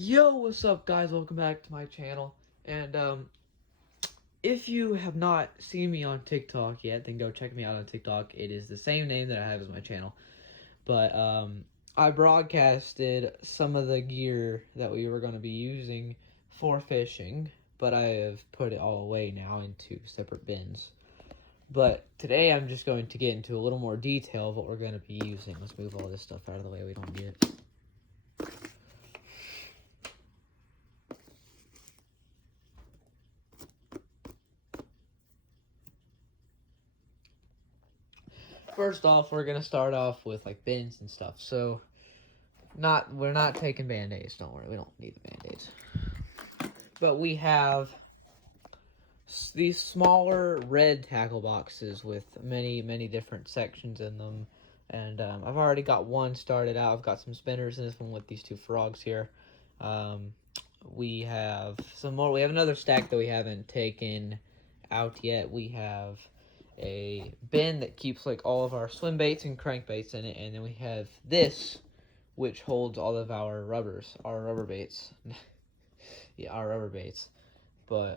Yo, what's up, guys? Welcome back to my channel. And if you have not seen me on TikTok yet, then go check me out on TikTok. It is the same name that I have as my channel. But I broadcasted some of the gear that we were going to be using for fishing, but I have put it all away now into separate bins. But today I'm just going to get into a little more detail of what we're going to be using. Let's move all this stuff out of the way. We don't need it. First off, we're gonna start off with like bins and stuff. So, we're not taking band-aids. Don't worry, we don't need the band-aids. But we have these smaller red tackle boxes with many different sections in them. And I've already got one started out. I've got some spinners in this one with these two frogs here. We have some more. We have another stack that we haven't taken out yet. We have a bin that keeps like all of our swim baits and crankbaits in it, and then we have this, which holds all of our rubber baits. Yeah, our rubber baits. But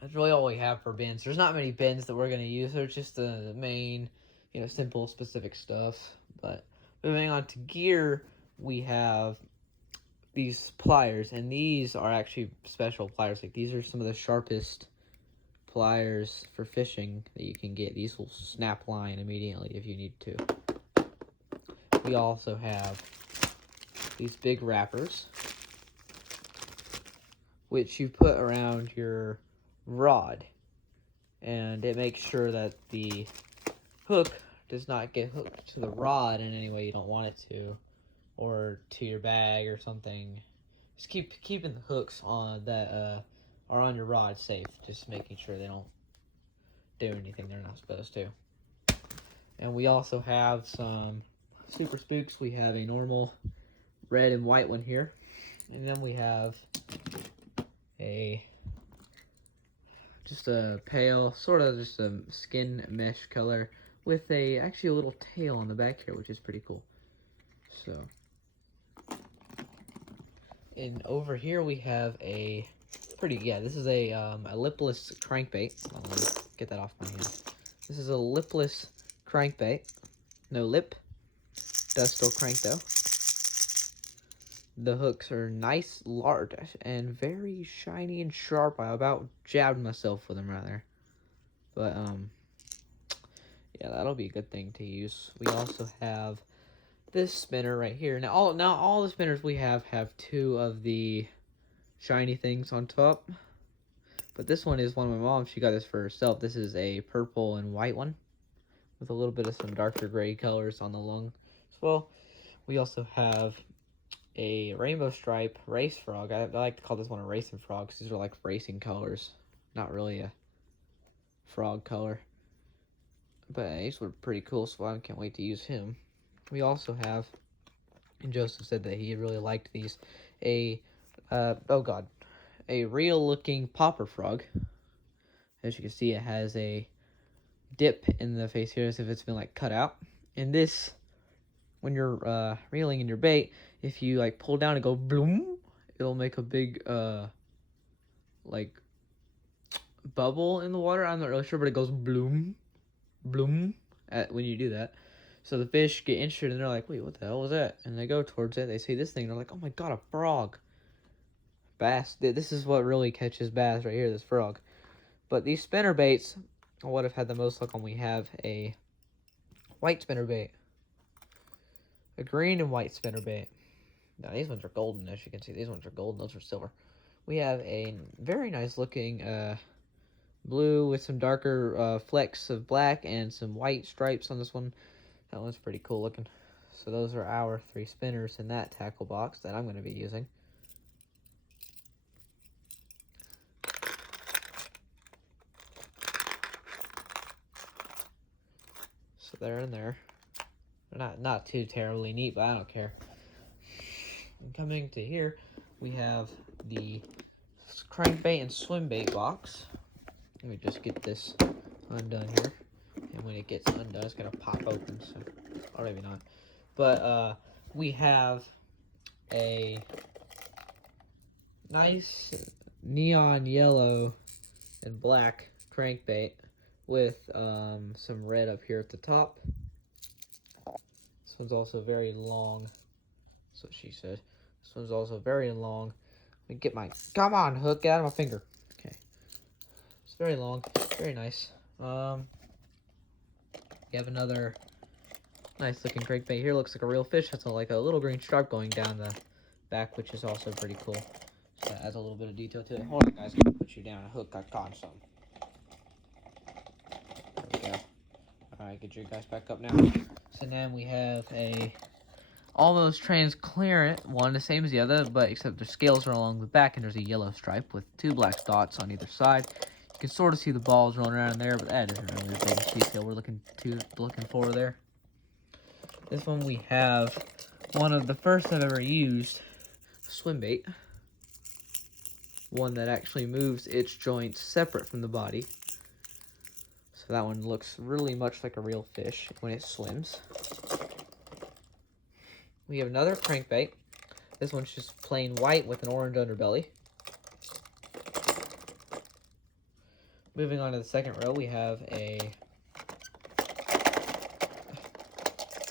that's really all we have for bins. There's not many bins that we're gonna use. They're just the main, simple, specific stuff. But moving on to gear, we have these pliers, and these are actually special pliers. Like, these are some of the sharpest pliers for fishing that you can get. These will snap line immediately if you need to. We also have these big wrappers, which you put around your rod, and it makes sure that the hook does not get hooked to the rod in any way you don't want it to, or to your bag or something. Just keeping the hooks on that are on your rod safe, just making sure they don't do anything they're not supposed to. And we also have some super spooks. We have a normal red and white one here, and then we have just a pale, sort of just a skin mesh color with actually a little tail on the back here, which is pretty cool. So, and over here we have this is a lipless crankbait. Let me get that off my hand. This is a lipless crankbait. No lip. Does still crank though. The hooks are nice, large, and very shiny and sharp. I about jabbed myself with them right there. But, yeah, that'll be a good thing to use. We also have this spinner right here. Now all the spinners we have two of the shiny things on top. But this one is one of my mom's. She got this for herself. This is a purple and white one with a little bit of some darker gray colors on the lung as well. We also have a rainbow stripe race frog. I like to call this one a racing frog because these are like racing colors, not really a frog color. But these were pretty cool, so I can't wait to use him. We also have, and Joseph said that he really liked these, a real looking popper frog. As you can see, it has a dip in the face here as if it's been like cut out. And this, when you're reeling in your bait, if you like pull down and go bloom, it'll make a big like bubble in the water. I'm not really sure, but it goes bloom when you do that. So the fish get interested and they're like, wait, what the hell was that? And they go towards it, they see this thing, they're like, oh my god, a frog. Bass. This is what really catches bass right here, this frog. But these spinner baits are what I've had the most luck on. We have a white spinner bait, a green and white spinner bait. Now these ones are golden, as you can see. These ones are golden, those are silver. We have a very nice looking blue with some darker flecks of black and some white stripes on this one. That one's pretty cool looking. So those are our 3 spinners in that tackle box that I'm going to be using. So they're in there. They're not too terribly neat, but I don't care. And coming to here, we have the crankbait and swim bait box. Let me just get this undone here. And when it gets undone, it's going to pop open. So, or maybe not. But we have a nice neon yellow and black crankbait with some red up here at the top. This one's also very long. That's what she said. This one's also very long. Let me get my, come on, hook, get out of my finger. Okay. It's very long, very nice. You have another nice looking crankbait here. Looks like a real fish. Has like a little green stripe going down the back, which is also pretty cool. So that adds a little bit of detail to it. Hold on, guys. I'm gonna put you down. A hook got caught in something. There we go. Alright, get your guys back up now. So now we have a almost transparent one, the same as the other, but except the scales are along the back and there's a yellow stripe with 2 black dots on either side. You can sort of see the balls rolling around in there, but that isn't really the biggest detail we're looking for there. This one we have one of the first I've ever used, swim bait. One that actually moves its joints separate from the body. So that one looks really much like a real fish when it swims. We have another crankbait. This one's just plain white with an orange underbelly. Moving on to the second row, we have a...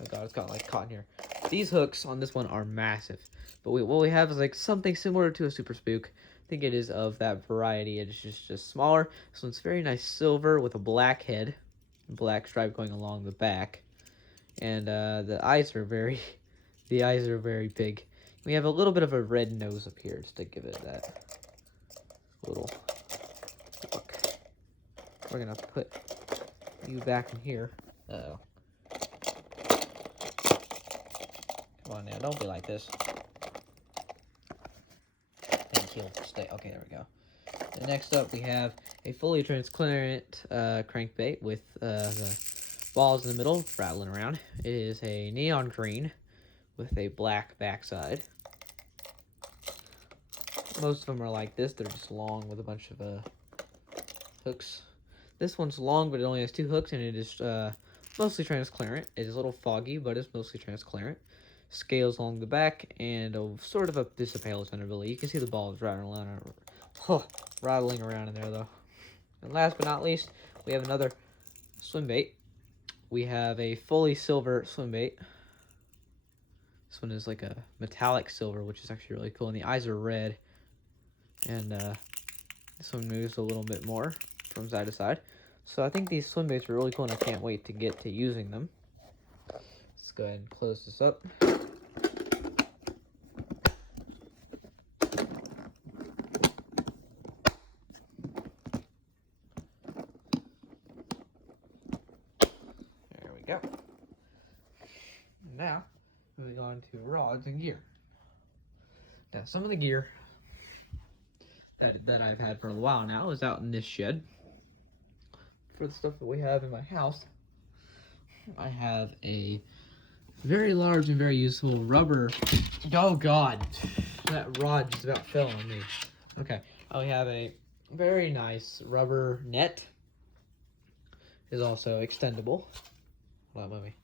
Oh god, it's got like caught in here. These hooks on this one are massive. But what we have is like something similar to a Super Spook. I think it is of that variety. It's just smaller. This one's very nice silver with a black head. Black stripe going along the back. And the eyes are very... The eyes are very big. We have a little bit of a red nose up here just to give it that little look. We're gonna put you back in here. Uh-oh. Come on now, don't be like this. Thank you. Stay. Okay, there we go. And next up, we have a fully transparent crankbait with the balls in the middle rattling around. It is a neon green with a black backside. Most of them are like this. They're just long with a bunch of hooks. This one's long, but it only has 2 hooks, and it is mostly transparent. It is a little foggy, but it's mostly transparent. Scales along the back, and sort of a pale underbelly. You can see the balls rattling around in there, though. And last but not least, we have another swim bait. We have a fully silver swim bait. This one is like a metallic silver, which is actually really cool. And the eyes are red. And this one moves a little bit more from side to side. So I think these swim baits are really cool, and I can't wait to get to using them. Let's go ahead and close this up. There we go. Now, moving on to rods and gear. Now, some of the gear that I've had for a while now is out in this shed. For the stuff that we have in my house, I have a very large and very useful rubber... Oh god, that rod just about fell on me. Okay, we have a very nice rubber net. Is also extendable. Hold on, let me...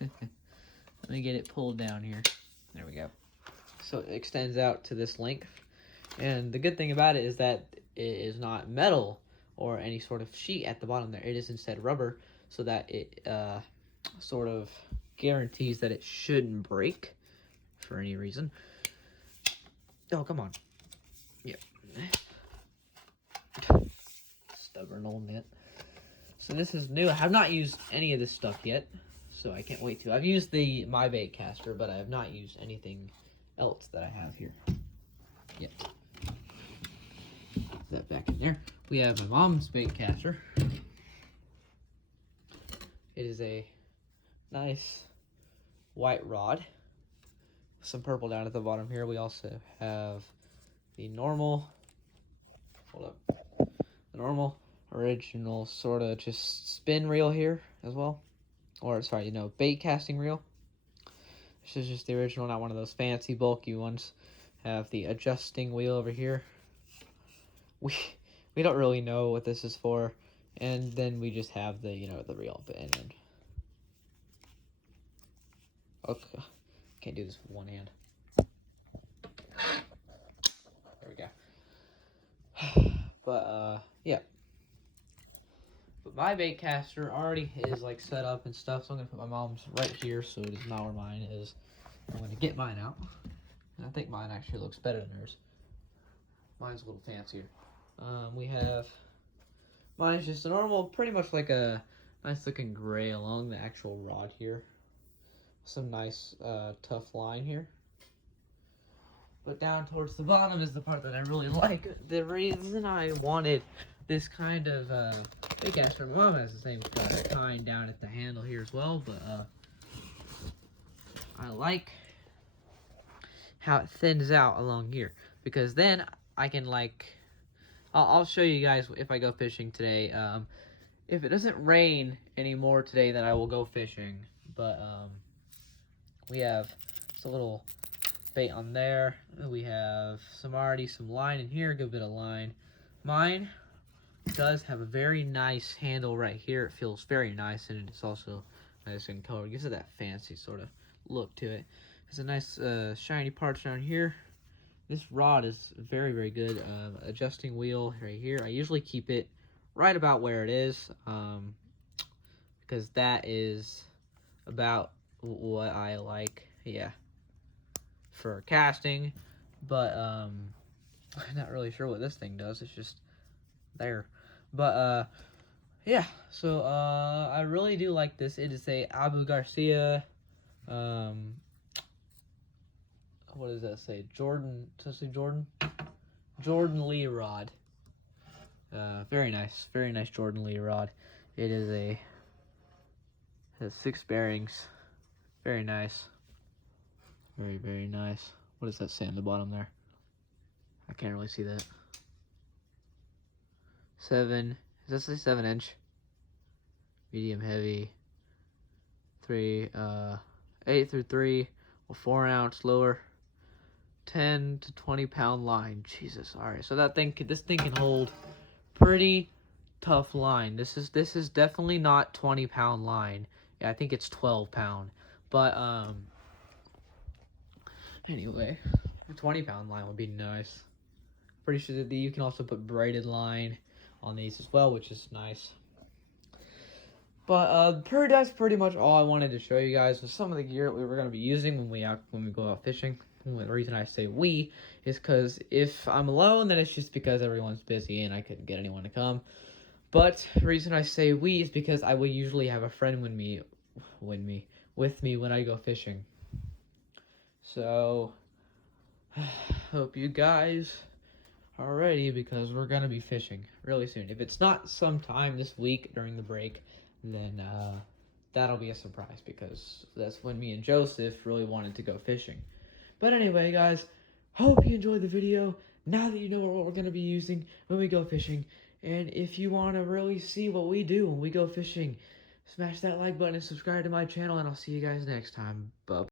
Let me get it pulled down here. There we go. So it extends out to this length. And the good thing about it is that it is not metal or any sort of sheet at the bottom there. It is instead rubber, so that it sort of guarantees that it shouldn't break for any reason. Oh, come on. Yep. Stubborn old net. So this is new. I have not used any of this stuff yet, so I can't wait to. I've used the My Bait caster, but I have not used anything else that I have here yet. Put that back in there. We have my mom's bait caster. It is a nice white rod. Some purple down at the bottom here. We also have the normal, the normal original sort of just spin reel here as well. Or sorry, bait casting reel. This is just the original, not one of those fancy bulky ones. Have the adjusting wheel over here. We don't really know what this is for, and then we just have the the reel at the end. Okay. Can't do this with one hand. There we go. But yeah. But my bait caster already is like set up and stuff, so I'm gonna put my mom's right here, so it is not where mine is. I'm gonna get mine out. And I think mine actually looks better than hers. Mine's a little fancier. We have, mine's just a normal, pretty much like a nice looking gray along the actual rod here. Some nice tough line here. But down towards the bottom is the part that I really like. The reason I wanted this kind of bait caster, my mom has the same kind down at the handle here as well, but I like how it thins out along here, because then I can like, I'll show you guys if I go fishing today. If it doesn't rain anymore today, then I will go fishing. But we have just a little bait on there. We have some line in here, a good bit of line. Mine does have a very nice handle right here. It feels very nice, and it's also nice in color. It gives it that fancy sort of look to it. There's a nice shiny parts down here. This rod is very, very good. Adjusting wheel right here. I usually keep it right about where it is, because that is about what I like, yeah, for casting. But I'm not really sure what this thing does. It's just there. But yeah, so I really do like this. It is a Abu Garcia, what does that say? Jordan Lee rod. Very nice Jordan Lee rod. It is has 6 bearings. Very nice. Very, very nice. What does that say on the bottom there? I can't really see that. 7, does that say 7-inch? Medium heavy. 8 through 3, well, 4-ounce lower. 10 to 20 pound line. Jesus. All right, so this thing can hold pretty tough line. This is definitely not 20-pound line. Yeah, I think it's 12-pound. But anyway, a 20-pound line would be nice. Pretty sure that you can also put braided line on these as well, which is nice. But that's pretty much all I wanted to show you guys was some of the gear that we were going to be using when we go out fishing. And the reason I say we is because if I'm alone, then it's just because everyone's busy and I couldn't get anyone to come. But the reason I say we is because I will usually have a friend with me when I go fishing. So hope you guys are ready, because we're gonna be fishing really soon. If it's not sometime this week during the break, then that'll be a surprise, because that's when me and Joseph really wanted to go fishing. But anyway, guys, hope you enjoyed the video. Now that you know what we're going to be using when we go fishing, and if you want to really see what we do when we go fishing, smash that like button and subscribe to my channel, and I'll see you guys next time. Bye.